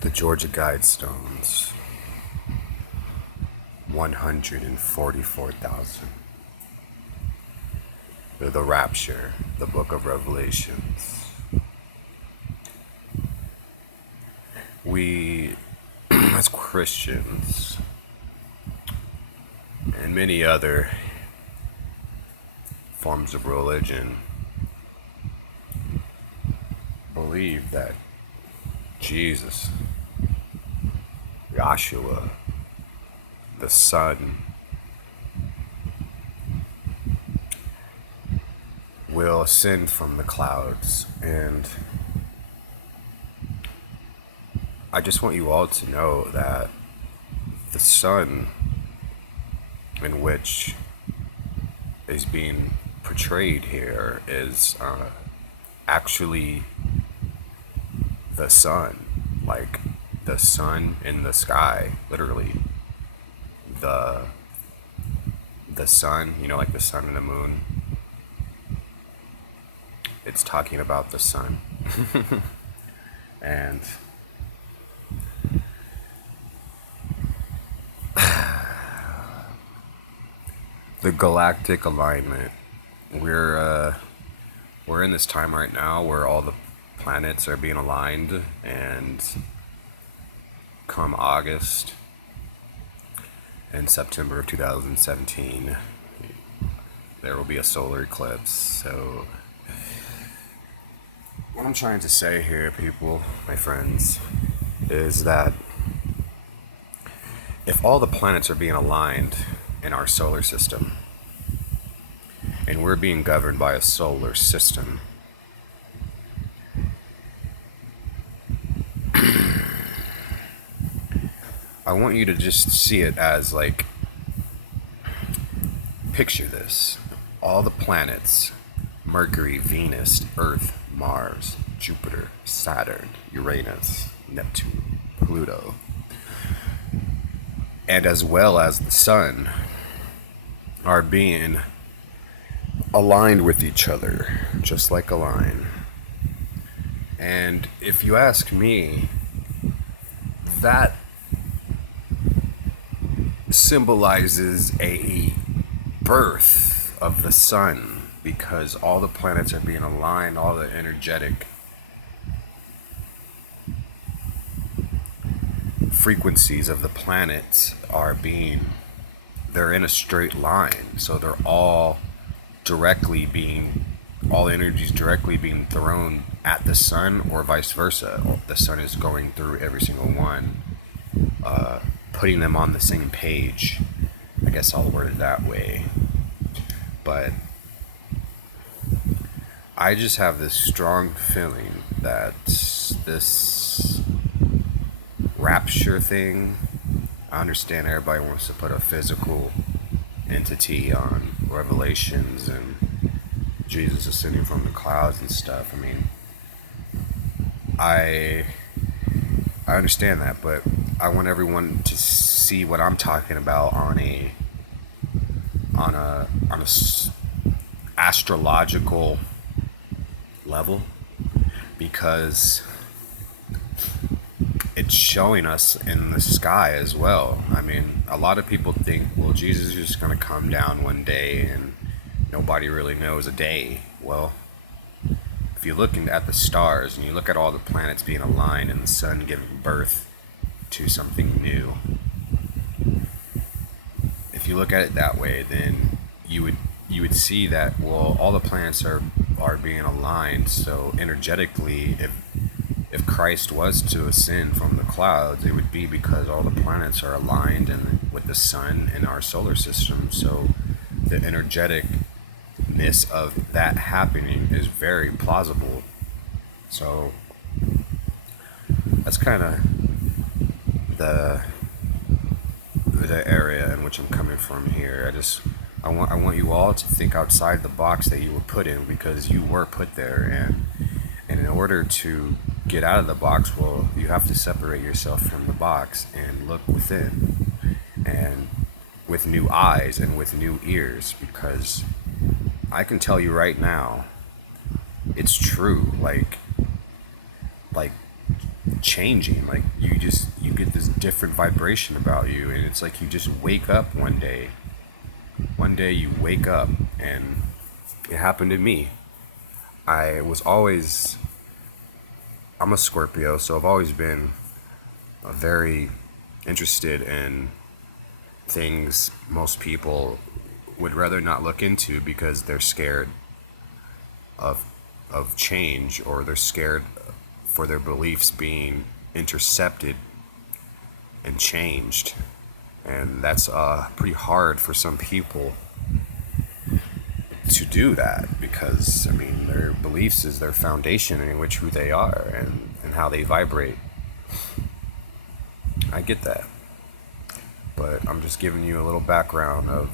The Georgia Guidestones, 144,000. The Rapture, the Book of Revelations. We, as Christians, and many other forms of religion, believe that Jesus, Yahshua, the Son, will ascend from the clouds. And I just want you all to know that the Son, in which is being portrayed here, is actually the sun, like the sun in the sky, literally. The sun, like the sun and the moon. It's talking about the sun. And the galactic alignment. We're in this time right now where all the planets are being aligned, and come August and September of 2017, there will be a solar eclipse. So what I'm trying to say here, people, my friends, is that if all the planets are being aligned in our solar system, and we're being governed by a solar system, I want you to just see it as, like, picture this. All the planets: Mercury, Venus, Earth, Mars, Jupiter, Saturn, Uranus, Neptune, Pluto, and as well as the sun, are being aligned with each other, just like a line. And if you ask me, that symbolizes a birth of the sun, because all the planets are being aligned, all the energetic frequencies of the planets they're in a straight line, so they're all energies directly being thrown at the sun, or vice versa. The sun is going through every single one, putting them on the same page. I guess I'll word it that way. But I just have this strong feeling that this rapture thing, I understand everybody wants to put a physical entity on Revelations and Jesus ascending from the clouds and stuff. I mean, I understand that, but I want everyone to see what I'm talking about on a astrological level, because it's showing us in the sky as well. I mean, a lot of people think, well, Jesus is just going to come down one day and nobody really knows a day. Well, if you're looking at the stars and you look at all the planets being aligned and the sun giving birth to something new, if you look at it that way, then you would see that, well, all the planets are being aligned. So energetically, if Christ was to ascend from the clouds, it would be because all the planets are aligned with the sun in our solar system. So the energeticness of that happening is very plausible. So that's kind of the area in which I'm coming from here. I want you all to think outside the box that you were put in, because you were put there, and in order to get out of the box, well, you have to separate yourself from the box and look within, and with new eyes and with new ears, because I can tell you right now, it's true. Like changing. Like you get this different vibration about you, and it's like you just wake up one day. One day you wake up, and it happened to me. I was always I'm a Scorpio, so I've always been very interested in things most people would rather not look into because they're scared of change, or they're scared for their beliefs being intercepted and changed. And that's pretty hard for some people to do that, because I mean their beliefs is their foundation in which who they are, and how they vibrate. I get that, but I'm just giving you a little background of,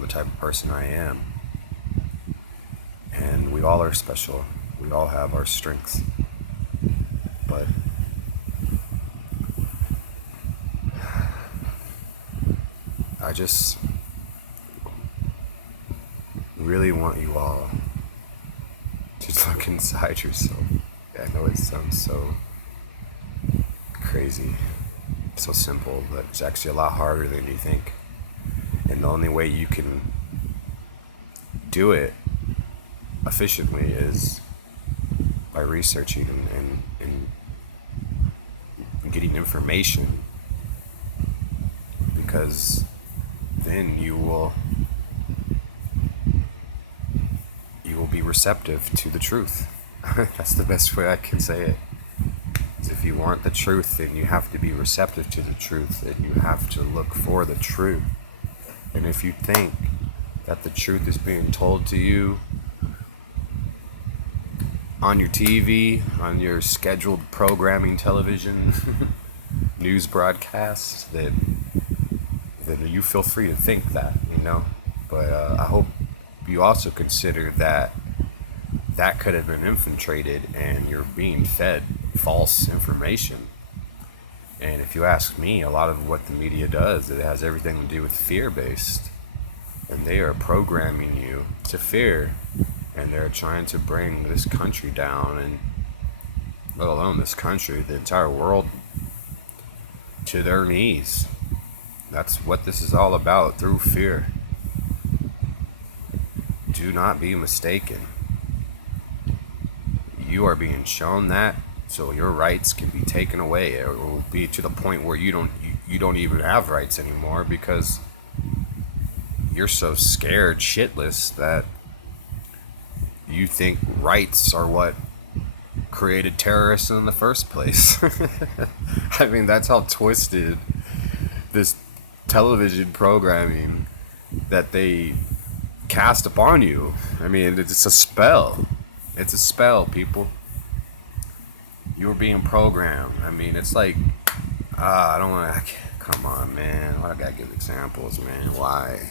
the type of person I am. And we all are special. We all have our strengths. But I just really want you all to look inside yourself. Yeah, I know it sounds so crazy, so simple, but it's actually a lot harder than you think. And the only way you can do it efficiently is by researching and getting information, because then you will be receptive to the truth. That's the best way I can say it. If you want the truth, then you have to be receptive to the truth, and you have to look for the truth. And if you think that the truth is being told to you on your TV, on your scheduled programming television, news broadcasts, then you feel free to think that. But I hope you also consider that could have been infiltrated, and you're being fed false information. And if you ask me, a lot of what the media does, it has everything to do with fear-based. And they are programming you to fear. And they're trying to bring this country down, and let alone this country, the entire world, to their knees. That's what this is all about, through fear. Do not be mistaken. You are being shown that, so your rights can be taken away. It will be to the point where you don't even have rights anymore, because you're so scared shitless that you think rights are what created terrorists in the first place. I mean, that's how twisted this television programming that they cast upon you. I mean, it's a spell. It's a spell, people. You're being programmed. I mean, it's like, I don't want to, come on, man. I gotta give examples, man. Why?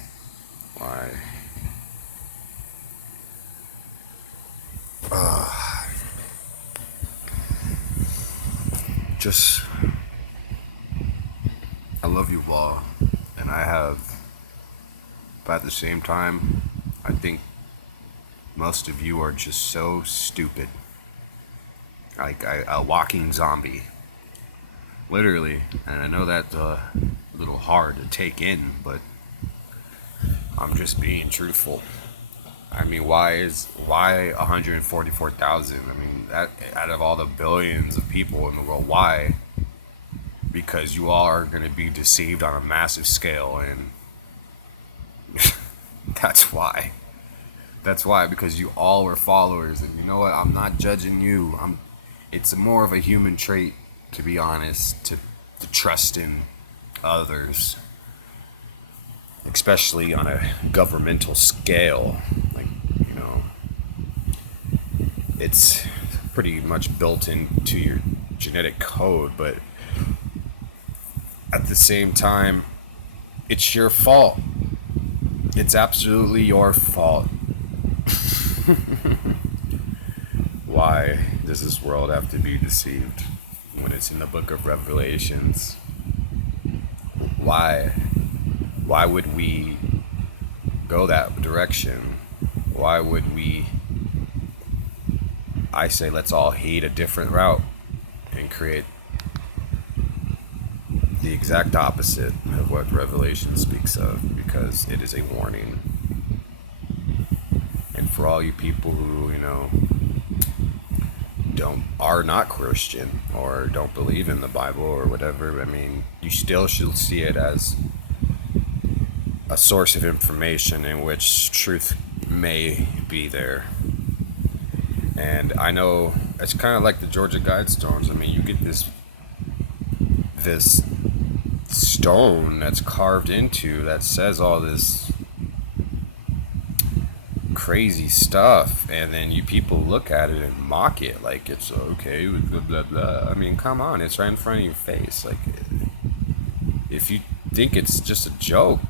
Just, I love you all, and I have, but at the same time, I think most of you are just so stupid. Like a walking zombie. Literally. And I know that's a little hard to take in, but I'm just being truthful. I mean, why 144,000? I mean, that out of all the billions of people in the world, why? Because you all are going to be deceived on a massive scale, and that's why. That's why, because you all were followers, and you know what? I'm not judging you. It's more of a human trait, to be honest, to trust in others, especially on a governmental scale. Like, it's pretty much built into your genetic code, but at the same time, it's your fault. It's absolutely your fault. Why does this world have to be deceived when it's in the book of Revelations? Why would we go that direction? Why would we, I say, let's all heed a different route and create the exact opposite of what Revelation speaks of, because it is a warning. And for all you people who, are not Christian or don't believe in the Bible or whatever, I mean, you still should see it as a source of information in which truth may be there. And I know it's kind of like the Georgia Guidestones. I mean, you get this stone that's carved into that says all this crazy stuff, and then you people look at it and mock it like it's okay with blah blah blah. I mean, come on, it's right in front of your face. Like, if you think it's just a joke,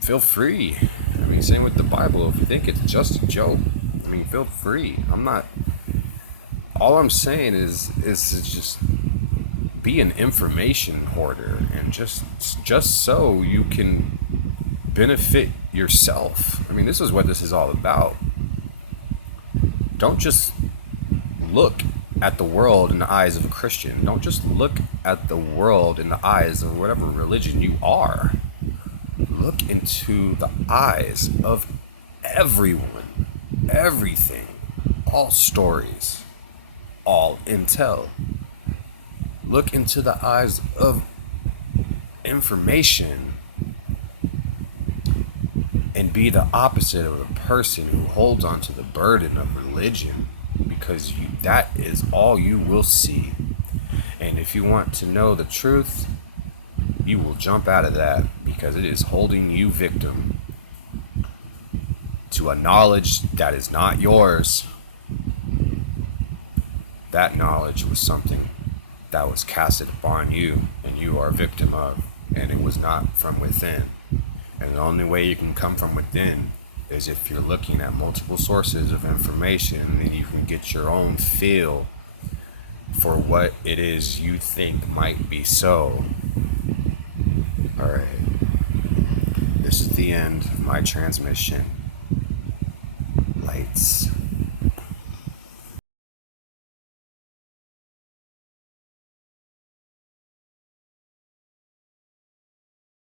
feel free. I mean, same with the Bible. If you think it's just a joke, I mean, feel free. All I'm saying is to just be an information hoarder, and just so you can benefit yourself. I mean, this is what this is all about. Don't just look at the world in the eyes of a Christian. Don't just look at the world in the eyes of whatever religion you are. Look into the eyes of everyone, everything, all stories, all intel. Look into the eyes of information, and be the opposite of a person who holds on to the burden of religion, because that is all you will see. And if you want to know the truth, you will jump out of that, because it is holding you victim to a knowledge that is not yours. That knowledge was something that was casted upon you, and you are a victim of, and it was not from within. And the only way you can come from within is if you're looking at multiple sources of information, and you can get your own feel for what it is you think might be so. Alright, this is the end of my transmission. Lights.